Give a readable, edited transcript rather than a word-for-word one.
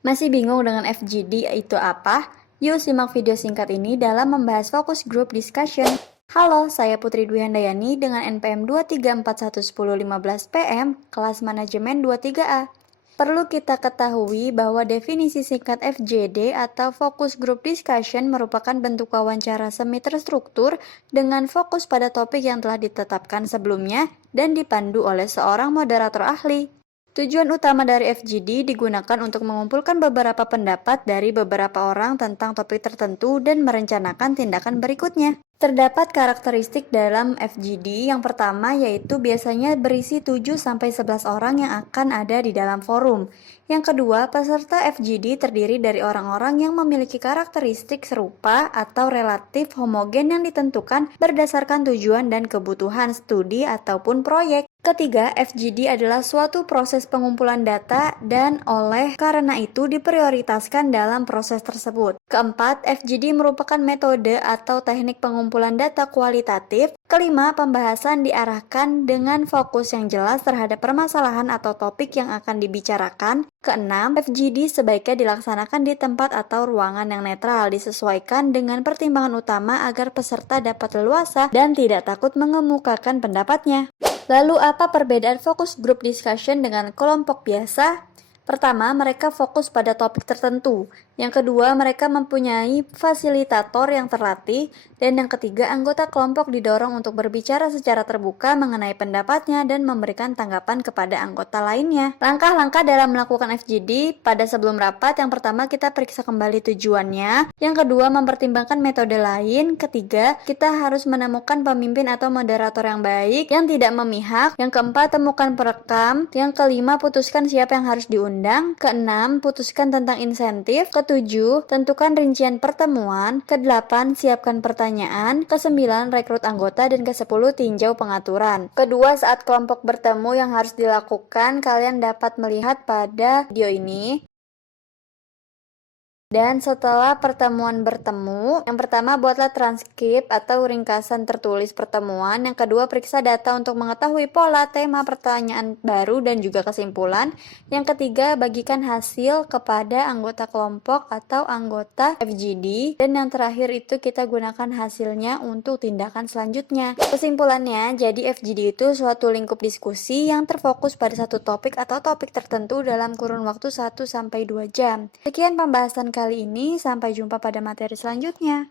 Masih bingung dengan FGD itu apa? Yuk simak video singkat ini dalam membahas fokus group discussion. Halo, saya Putri Dwi Handayani dengan NPM 234111015 PM, kelas manajemen 23A. Perlu kita ketahui bahwa definisi singkat FGD atau fokus group discussion merupakan bentuk wawancara semi terstruktur dengan fokus pada topik yang telah ditetapkan sebelumnya dan dipandu oleh seorang moderator ahli. Tujuan utama dari FGD digunakan untuk mengumpulkan beberapa pendapat dari beberapa orang tentang topik tertentu dan merencanakan tindakan berikutnya. Terdapat karakteristik dalam FGD. Yang pertama yaitu biasanya berisi 7-11 orang yang akan ada di dalam forum. Yang kedua, peserta FGD terdiri dari orang-orang yang memiliki karakteristik serupa atau relatif homogen yang ditentukan berdasarkan tujuan dan kebutuhan studi ataupun proyek. Ketiga, FGD adalah suatu proses pengumpulan data dan oleh karena itu diprioritaskan dalam proses tersebut. Keempat, FGD merupakan metode atau teknik pengumpulan data kualitatif. Kelima, pembahasan diarahkan dengan fokus yang jelas terhadap permasalahan atau topik yang akan dibicarakan. Keenam, FGD sebaiknya dilaksanakan di tempat atau ruangan yang netral, disesuaikan dengan pertimbangan utama agar peserta dapat leluasa dan tidak takut mengemukakan pendapatnya. Lalu apa perbedaan fokus group discussion dengan kelompok biasa? Pertama, mereka fokus pada topik tertentu. Yang kedua, mereka mempunyai fasilitator yang terlatih. Dan yang ketiga, anggota kelompok didorong untuk berbicara secara terbuka mengenai pendapatnya dan memberikan tanggapan kepada anggota lainnya. Langkah-langkah dalam melakukan FGD pada sebelum rapat, yang pertama kita periksa kembali tujuannya. Yang kedua, mempertimbangkan metode lain. Ketiga, kita harus menemukan pemimpin atau moderator yang baik, yang tidak memihak. Yang keempat, temukan perekam. Yang kelima, putuskan siapa yang harus diundang. Keenam, putuskan tentang insentif. Ketujuh, tentukan rincian pertemuan. Kedelapan, siapkan pertanyaan. Kesembilan, rekrut anggota. Dan kesepuluh, tinjau pengaturan. Kedua, saat kelompok bertemu yang harus dilakukan, kalian dapat melihat pada video ini. Dan setelah pertemuan bertemu, yang pertama buatlah transkrip atau ringkasan tertulis pertemuan. Yang kedua, periksa data untuk mengetahui pola, tema, pertanyaan baru, dan juga kesimpulan. Yang ketiga, bagikan hasil kepada anggota kelompok atau anggota FGD. Dan yang terakhir itu kita gunakan hasilnya untuk tindakan selanjutnya. Kesimpulannya, jadi FGD itu suatu lingkup diskusi yang terfokus pada satu topik atau topik tertentu dalam kurun waktu 1-2 jam. Sekian pembahasan kali ini, sampai jumpa pada materi selanjutnya.